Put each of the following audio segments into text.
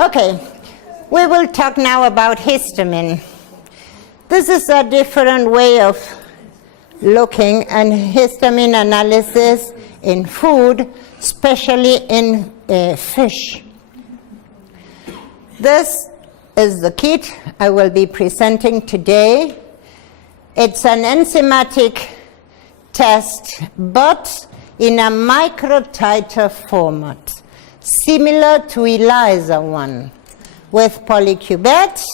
Okay, we will talk now about histamine. This is a different way of looking at histamine analysis in food, especially in fish. This is the kit I will be presenting today. It's an enzymatic test, but in a microtiter format, similar to ELISA one, with polycubettes.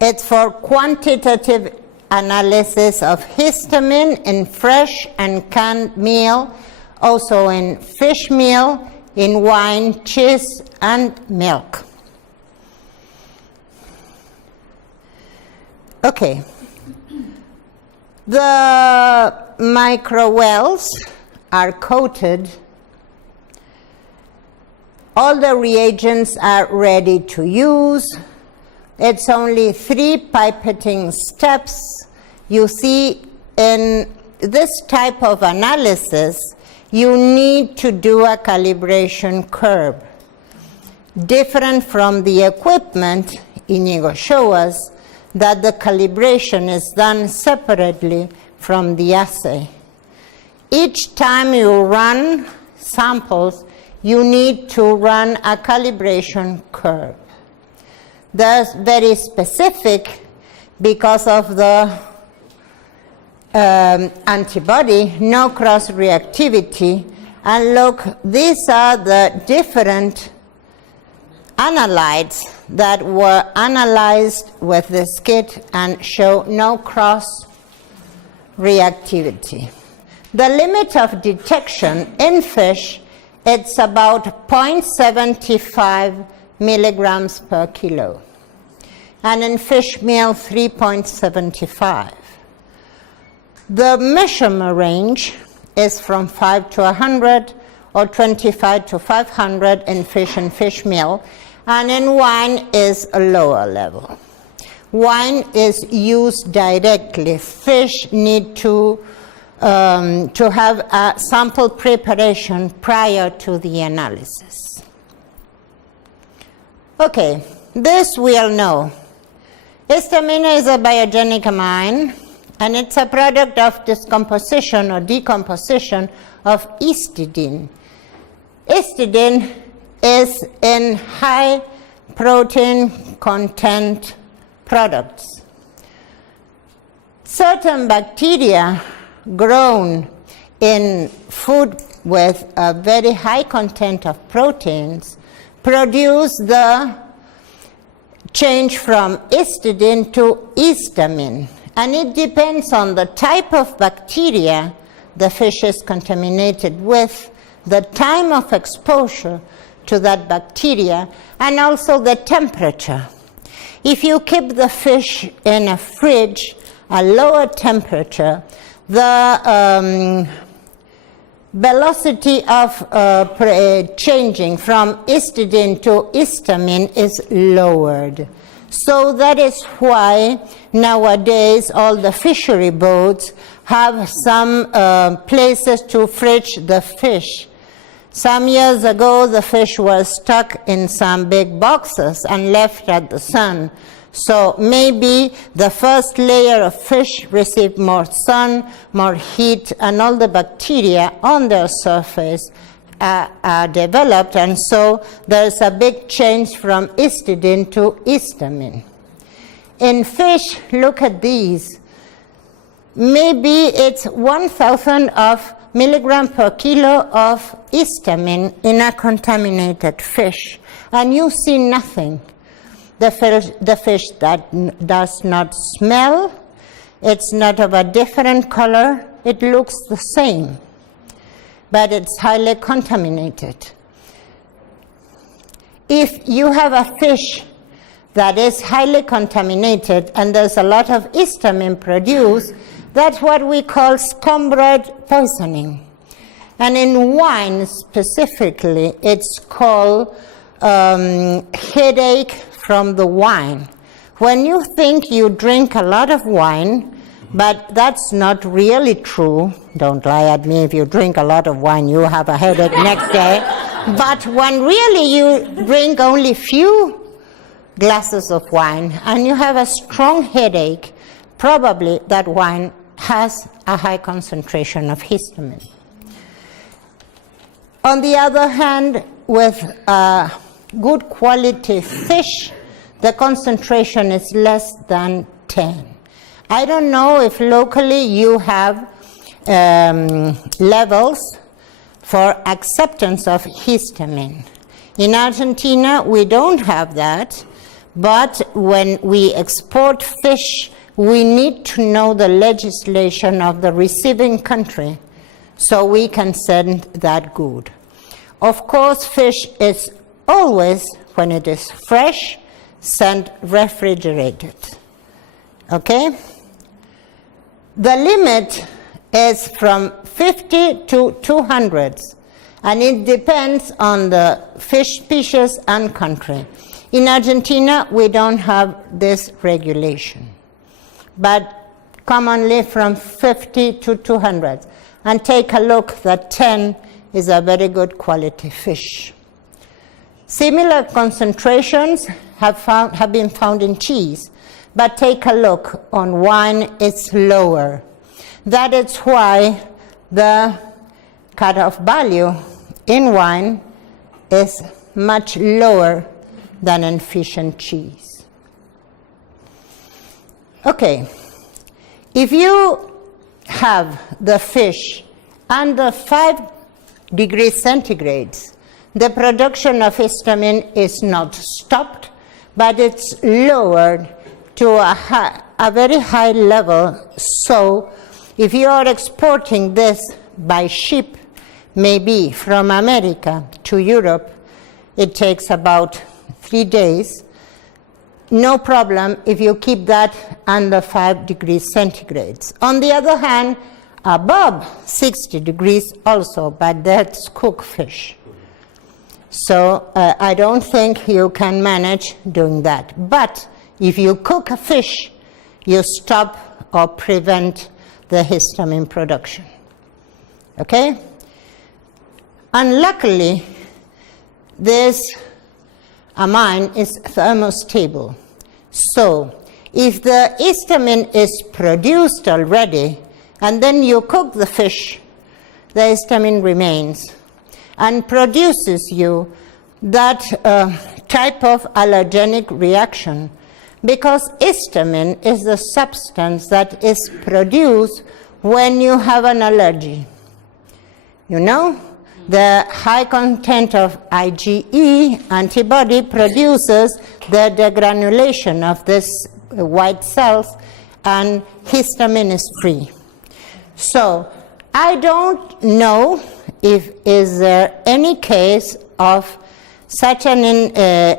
It's for quantitative analysis of histamine in fresh and canned meal, also in fish meal, in wine, cheese, and milk. Okay. The microwells are coated. All the reagents are ready to use. It's only 3 pipetting steps. You see, in this type of analysis, you need to do a calibration curve. Different from the equipment, Inigo showed us that the calibration is done separately from the assay. Each time you run samples, you need to run a calibration curve. That's very specific because of the antibody, no cross-reactivity. And look, these are the different analytes that were analyzed with this kit and show no cross-reactivity. The limit of detection in fish, it's about 0.75 milligrams per kilo, and in fish meal 3.75. The measurement range is from 5 to 100 or 25 to 500 in fish and fish meal, and in wine is a lower level. Wine is used directly. Fish need to have a sample preparation prior to the analysis. Okay, this we all know. Histamine is a biogenic amine, and it's a product of discomposition or decomposition of histidine. Histidine is in high protein content products. Certain bacteria grown in food with a very high content of proteins produce the change from histidine to histamine. And it depends on the type of bacteria the fish is contaminated with, the time of exposure to that bacteria, and also the temperature. If you keep the fish in a fridge, a lower temperature, the velocity of changing from histidine to histamine is lowered. So that is why nowadays all the fishery boats have some places to fridge the fish. Some years ago, the fish was stuck in some big boxes and left at the sun. So maybe the first layer of fish received more sun, more heat, and all the bacteria on their surface are developed, and so there's a big change from histidine to histamine. In fish, look at these. Maybe it's 1,000 of milligram per kilo of histamine in a contaminated fish, and you see nothing. The fish that does not smell, it's not of a different color, it looks the same, but it's highly contaminated. If you have a fish that is highly contaminated and there's a lot of histamine produced, that's what we call scombroid poisoning. And in wine specifically, it's called headache from the wine. When you think you drink a lot of wine, but that's not really true. Don't lie at me. If you drink a lot of wine, you have a headache next day. But when really you drink only few glasses of wine and you have a strong headache, probably that wine has a high concentration of histamine. On the other hand, with good quality fish, the concentration is less than 10. I don't know if locally you have levels for acceptance of histamine. In Argentina, we don't have that, but when we export fish, we need to know the legislation of the receiving country so we can send that good. Of course, fish is always, when it is fresh, sent refrigerated. Okay? The limit is from 50 to 200, and it depends on the fish species and country. In Argentina, we don't have this regulation, but commonly from 50 to 200. And take a look that 10 is a very good quality fish. Similar concentrations have been found in cheese, but take a look on wine, it's lower. That is why the cutoff value in wine is much lower than in fish and cheese. Okay, if you have the fish under 5 degrees centigrade, the production of histamine is not stopped, but it's lowered to a very high level. So if you are exporting this by ship, maybe from America to Europe, it takes about 3 days. No problem if you keep that under 5 degrees centigrade. On the other hand, above 60 degrees also, but that's cooked fish. So I don't think you can manage doing that. But if you cook a fish, you stop or prevent the histamine production. Okay? Unluckily, this amine is thermostable. So if the histamine is produced already, and then you cook the fish, the histamine remains and produces you that type of allergenic reaction, because histamine is the substance that is produced when you have an allergy. You know, the high content of IgE antibody produces the degranulation of this white cells, and histamine is free. So I don't know if is there any case of such an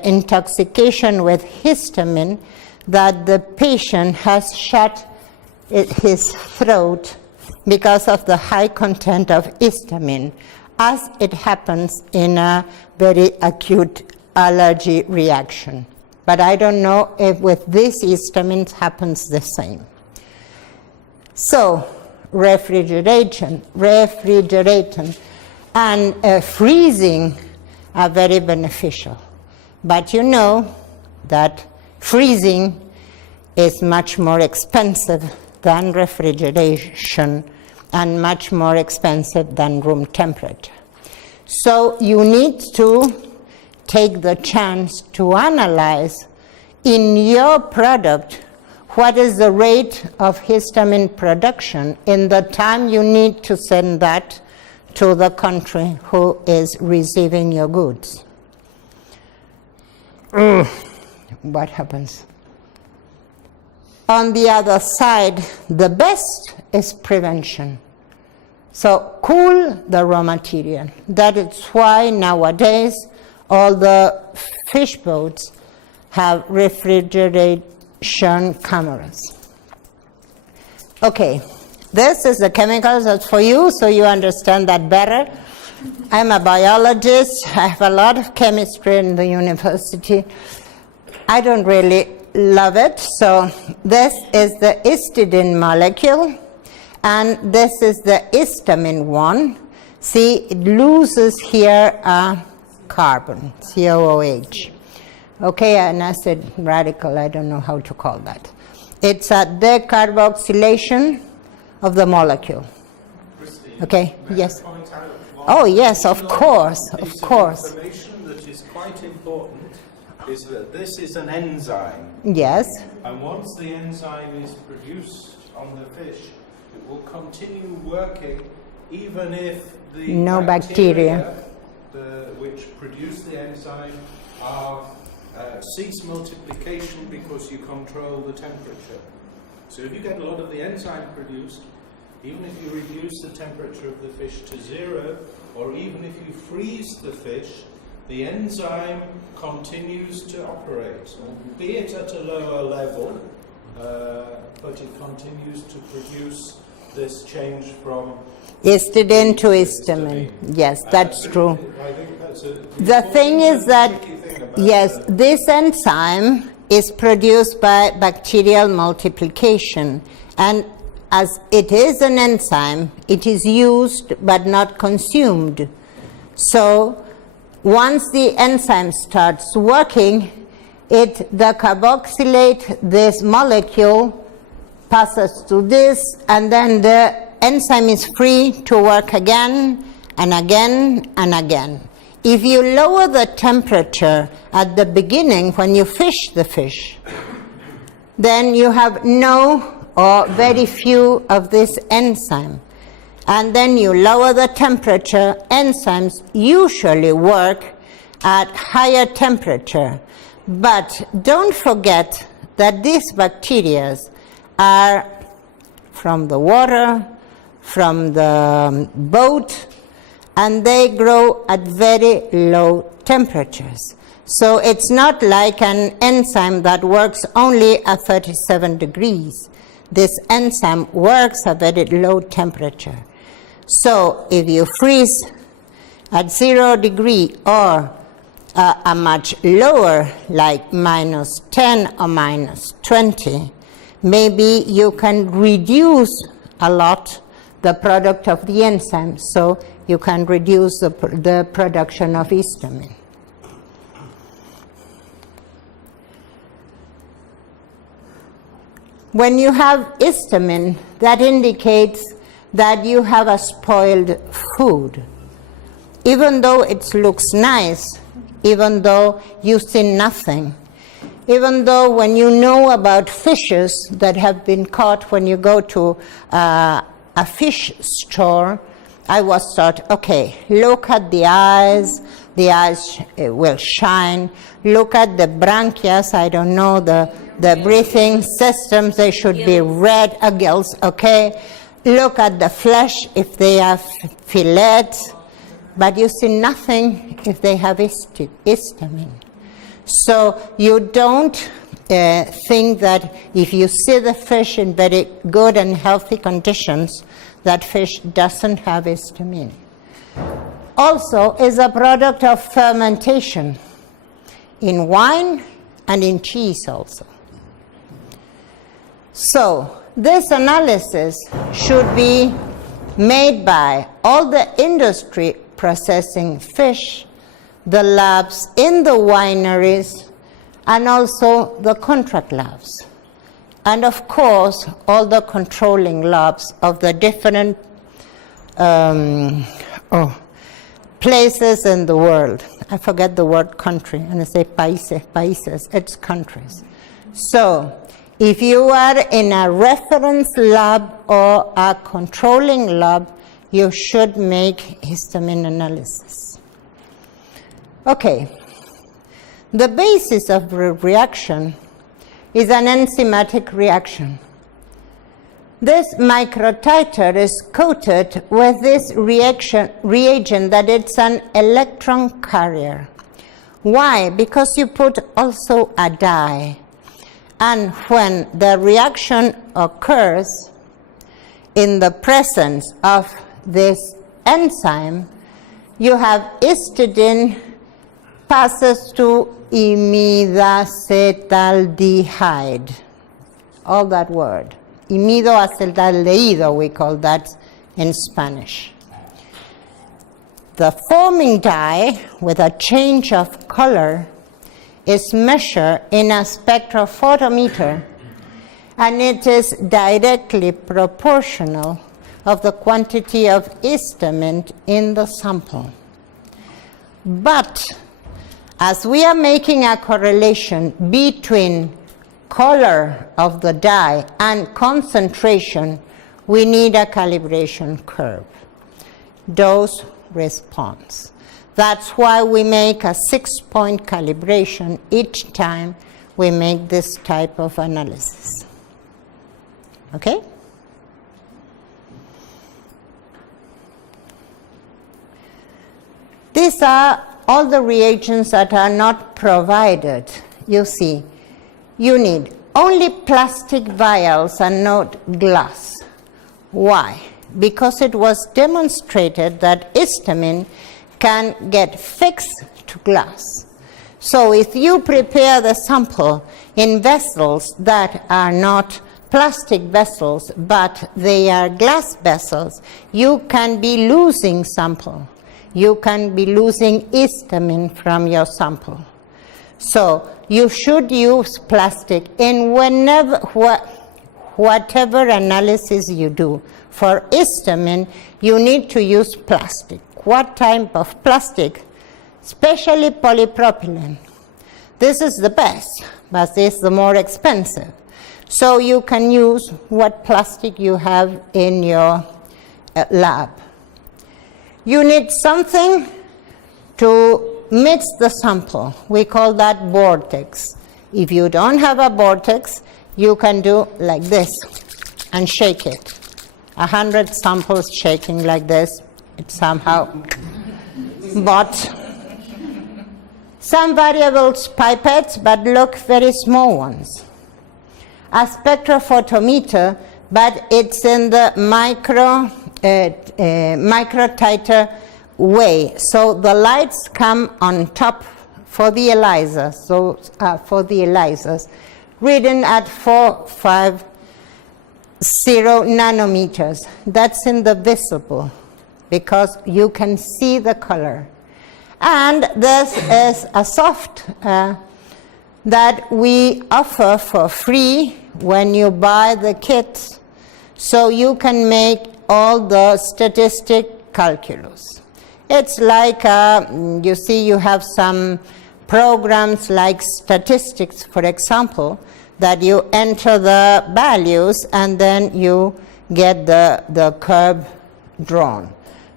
intoxication with histamine that the patient has shut his throat because of the high content of histamine, as it happens in a very acute allergy reaction. But I don't know if with this histamine happens the same. So refrigeration and freezing are very beneficial. But you know that freezing is much more expensive than refrigeration and much more expensive than room temperature. So you need to take the chance to analyze in your product what is the rate of histamine production in the time you need to send that to the country who is receiving your goods. What happens? On the other side, the best is prevention. So cool the raw material. That is why nowadays all the fish boats have refrigeration cameras. Okay, this is the chemicals. That's for you, so you understand that better. I'm a biologist. I have a lot of chemistry in the university. I don't really love it. So this is the histidine molecule, and this is the histamine one. See, it loses here a carbon, COOH. Okay, an acid radical, I don't know how to call that. It's a decarboxylation of the molecule. Okay, yes. Oh, yes, of course, of course. Information that is quite important is that this is an enzyme. Yes. And once the enzyme is produced on the fish, it will continue working even if the no bacteria which produce the enzyme are cease multiplication because you control the temperature. So if you get a lot of the enzyme produced, even if you reduce the temperature of the fish to 0, or even if you freeze the fish, the enzyme continues to operate, albeit at a lower level, but it continues to produce this change from histidine to histamine. Yes, that's true. I think that's the thing is that, yes, this enzyme is produced by bacterial multiplication, and as it is an enzyme, it is used but not consumed. So once the enzyme starts working, it decarboxylates this molecule, passes to this, and then the enzyme is free to work again and again and again. If you lower the temperature at the beginning when you fish the fish, then you have no or very few of this enzyme. And then you lower the temperature, enzymes usually work at higher temperature. But don't forget that these bacteria are from the water, from the boat, and they grow at very low temperatures. So it's not like an enzyme that works only at 37 degrees. This enzyme works at very low temperature. So if you freeze at 0 degree or a much lower, like -10 or -20, maybe you can reduce a lot the product of the enzyme, so you can reduce the production of histamine. When you have histamine, that indicates that you have a spoiled food. Even though it looks nice, even though you see nothing, even though when you know about fishes that have been caught when you go to a fish store, I was taught, okay, look at the eyes will shine, look at the branchias, I don't know, the breathing systems, they should be red, gills, okay? Look at the flesh if they have fillets, but you see nothing if they have histamine. So you don't think that if you see the fish in very good and healthy conditions, that fish doesn't have histamine. Also is a product of fermentation in wine and in cheese also. So this analysis should be made by all the industry processing fish, the labs in the wineries, and also the contract labs. And of course, all the controlling labs of the different places in the world. I forget the word country, and I say países, it's countries. So, if you are in a reference lab or a controlling lab, you should make histamine analysis. Okay, the basis of the reaction is an enzymatic reaction. This microtiter is coated with this reagent that it's an electron carrier. Why? Because you put also a dye. And when the reaction occurs in the presence of this enzyme, you have histidine passes to imidacetaldehyde. All that word. Imidoacetaldehído, we call that in Spanish. The forming dye with a change of color is measured in a spectrophotometer, and it is directly proportional of the quantity of histamine in the sample. But as we are making a correlation between color of the dye and concentration, we need a calibration curve. Dose response. That's why we make a 6-point calibration each time we make this type of analysis. Okay? These are all the reagents that are not provided. You see, you need only plastic vials and not glass. Why? Because it was demonstrated that histamine can get fixed to glass. So if you prepare the sample in vessels that are not plastic vessels, but they are glass vessels, you can be losing sample. You can be losing histamine from your sample. So you should use plastic in whatever analysis you do. For histamine, you need to use plastic. What type of plastic? Especially polypropylene. This is the best, but this is the more expensive. So you can use what plastic you have in your lab. You need something to mix the sample. We call that vortex. If you don't have a vortex, you can do like this and shake it. 100 samples shaking like this, it somehow bought some variables pipettes, but look, very small ones. A spectrophotometer, but it's in the microtiter way. So the lights come on top for the ELISA, for the ELISAs, reading at 450 nanometers. That's in the visible, because you can see the color. And this is a soft that we offer for free when you buy the kit, so you can make all the statistic calculus. It's like, you see, you have some programs like statistics, for example, that you enter the values and then you get the curve drawn.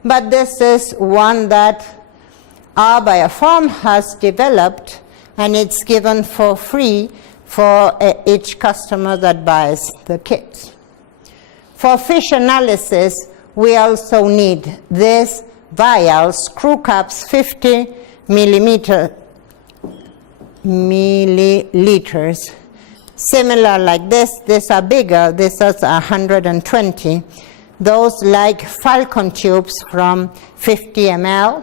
But this is one that our Biofarm has developed, and it's given for free for each customer that buys the kit. For fish analysis, we also need these vials, screw caps, 50 milliliters, similar like this. These are bigger. This is 120. Those like Falcon tubes from 50 ml.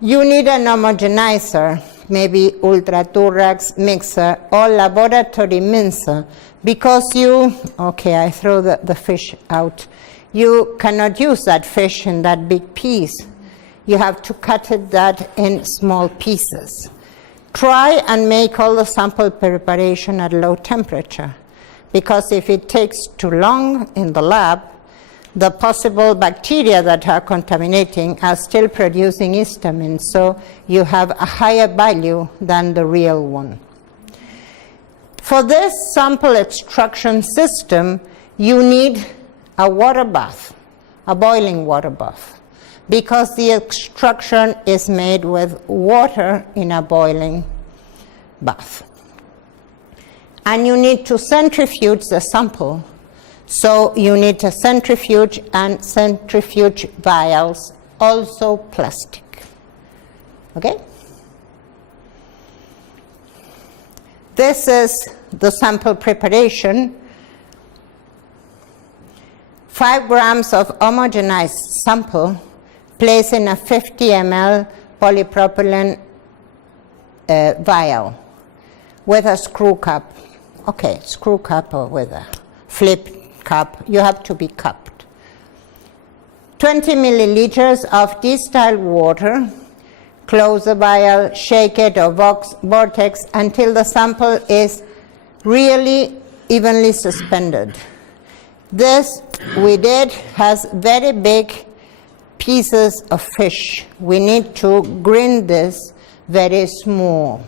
You need an homogenizer, maybe ultra-Turax mixer or laboratory mincer, because I throw the fish out. You cannot use that fish in that big piece. You have to cut that in small pieces. Try and make all the sample preparation at low temperature, because if it takes too long in the lab, the possible bacteria that are contaminating are still producing histamine, so you have a higher value than the real one. For this sample extraction system, you need a water bath, a boiling water bath, because the extraction is made with water in a boiling bath. And you need to centrifuge the sample. So you need a centrifuge and centrifuge vials, also plastic. Okay? This is the sample preparation. 5 grams of homogenized sample placed in a 50 ml polypropylene vial with a screw cap. Okay, screw cap or with a flip cap. You have to be cupped. 20 milliliters of distilled water, close the vial, shake it or vortex until the sample is really evenly suspended. This we did has very big pieces of fish. We need to grind this very small.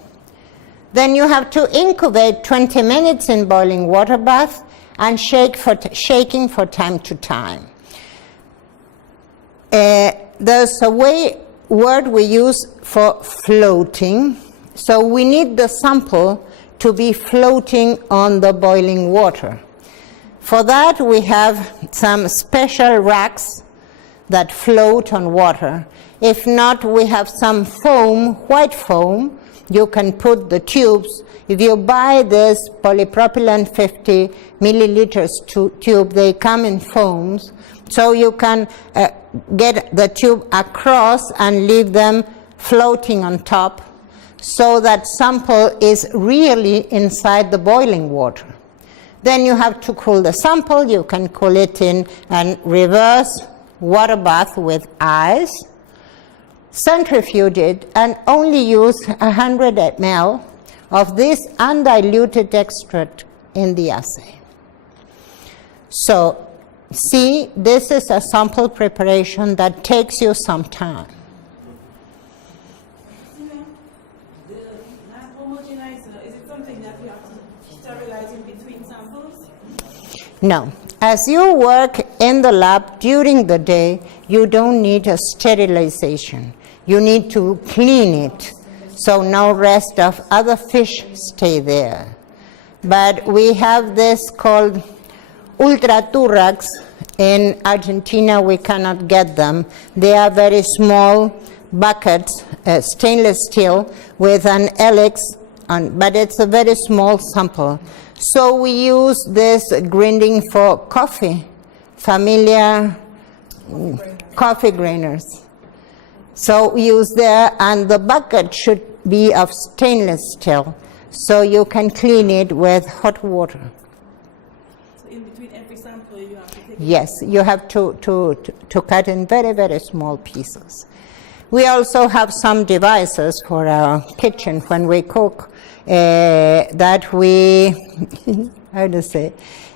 Then you have to incubate 20 minutes in boiling water bath and shaking for time to time. There's a word we use for floating. So we need the sample to be floating on the boiling water. For that we have some special racks that float on water. If not, we have some foam, white foam. You can put the tubes. If you buy this polypropylene 50 milliliters tube, they come in foams. So you can get the tube across and leave them floating on top so that sample is really inside the boiling water. Then you have to cool the sample. You can cool it in and reverse water bath with ice, centrifuge it, and only use 100 ml of this undiluted extract in the assay. So, see, this is a sample preparation that takes you some time. The homogenizer, is it something that you have to sterilize in between samples? No. As you work in the lab during the day, you don't need a sterilization. You need to clean it so no rest of other fish stay there. But we have this called ultraturrax. In Argentina we cannot get them. They are very small buckets, stainless steel with an helix, but it's a very small sample. So we use this grinding for coffee, familiar coffee grainers. So we use there, and the bucket should be of stainless steel, so you can clean it with hot water. So in between every sample you have to take Yes, you have to cut in very, very small pieces. We also have some devices for our kitchen when we cook that we, how to say,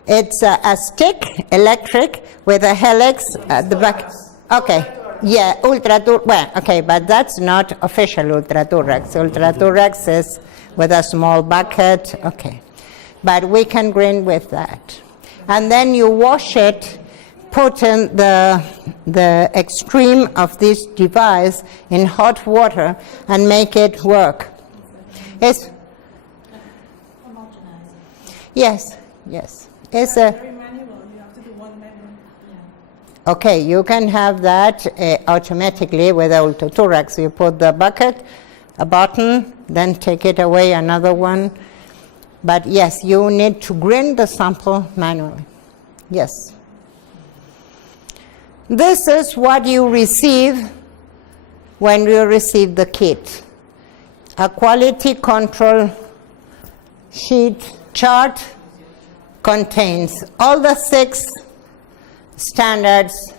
it's a stick, electric, with a helix at the back. Okay, yeah, well, okay, but that's not official ultraturrax. Ultraturrax is with a small bucket, okay. But we can grind with that. And then you wash it, put in the extreme of this device in hot water and make it work. It's, yes, yes. It's a, very manual, you have to do one manual. okay, you can have that automatically with ultraturrax. You put the bucket, a button, then take it away, another one. But yes, you need to grind the sample manually. Yes. This is what you receive when you receive the kit. A quality control sheet chart contains all the 6 standards,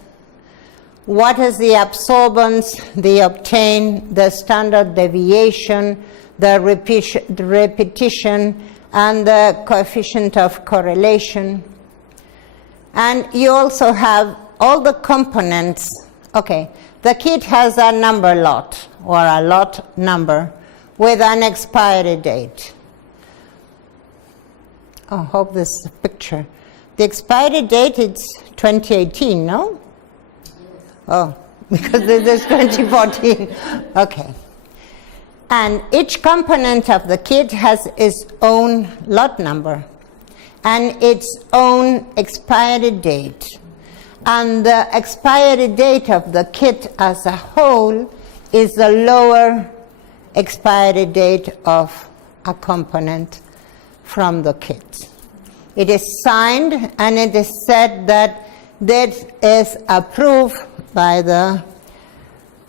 what is the absorbance they obtain, the standard deviation, the repetition, and the coefficient of correlation. And you also have all the components. Okay, the kit has a number lot, or a lot number, with an expiry date. Oh, I hope this is a picture. The expiry date is 2018, no? Oh, because this is 2014. Okay. And each component of the kit has its own lot number and its own expiry date. And the expiry date of the kit as a whole is the lower expiry date of a component from the kit. It is signed and it is said that this is approved by the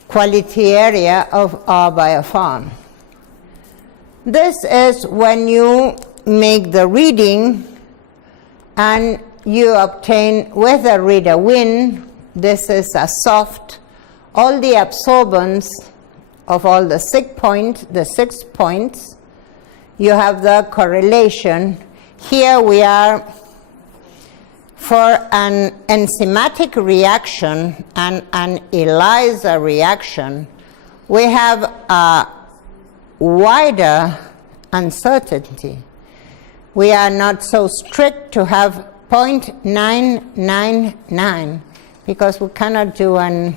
quality area of our biofarm. This is when you make the reading and you obtain with a reader win this is a soft. All the absorbance of all the 6 points, you have the correlation. Here we are for an enzymatic reaction and an ELISA reaction. We have a wider uncertainty. We are not so strict to have 0.999 because we cannot do an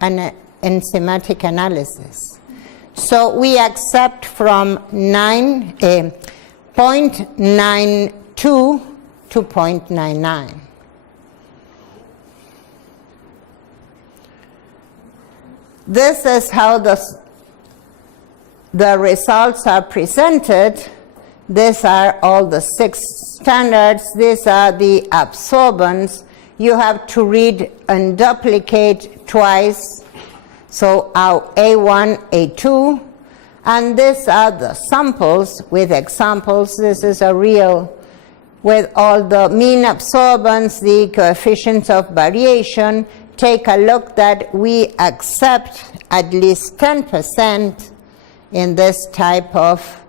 enzymatic analysis. So we accept from 0.92 to 0.99. This is how the results are presented. These are all the 6 standards. These are the absorbance. You have to read and duplicate twice. So our A1, A2. And these are the samples with examples. This is a real, with all the mean absorbance, the coefficients of variation. Take a look that we accept at least 10% in this type of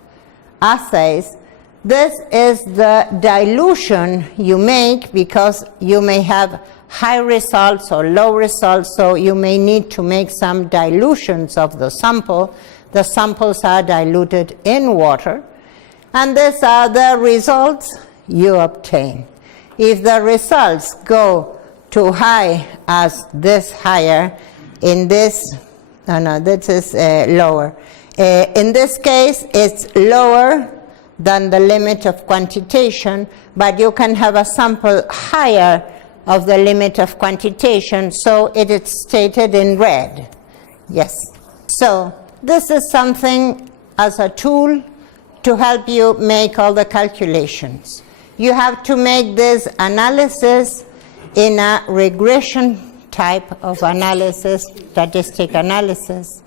assays. This is the dilution you make because you may have high results or low results, so you may need to make some dilutions of the sample. The samples are diluted in water, and these are the results you obtain. If the results go too high as this higher, in this, this is lower. In this case, it's lower than the limit of quantitation, but you can have a sample higher of the limit of quantitation, so it is stated in red. Yes. So this is something as a tool to help you make all the calculations. You have to make this analysis in a regression type of analysis, statistic analysis.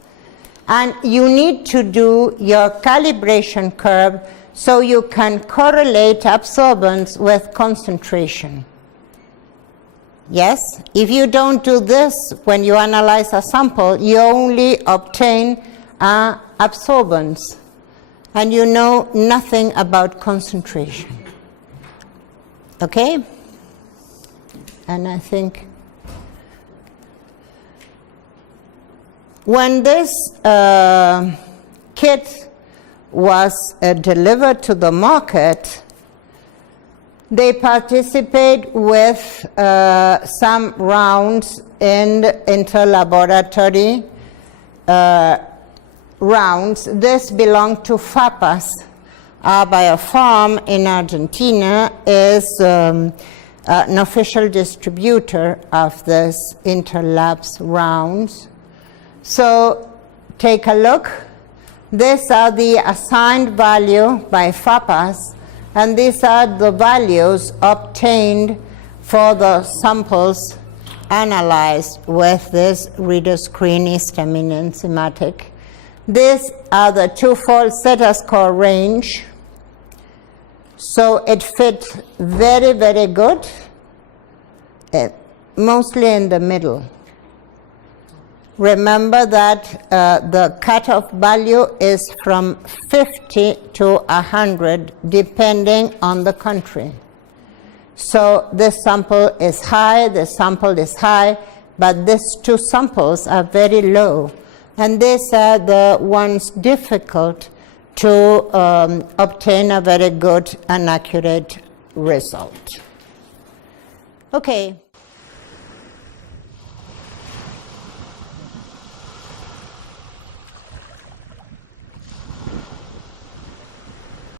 And you need to do your calibration curve so you can correlate absorbance with concentration. Yes? If you don't do this when you analyze a sample, you only obtain absorbance, and you know nothing about concentration. Okay? And I think when this kit was delivered to the market, they participate with some rounds in interlaboratory rounds. This belonged to FAPAS. Biopharm in Argentina is an official distributor of this interlabs rounds. So take a look. These are the assigned value by FAPAS, and these are the values obtained for the samples analyzed with this reader screen histamine enzymatic. These are the two-fold zeta score range. So it fits very, very good, mostly in the middle. Remember that the cutoff value is from 50 to 100, depending on the country. So this sample is high, this sample is high, but these two samples are very low. And these are the ones difficult to obtain a very good and accurate result. Okay.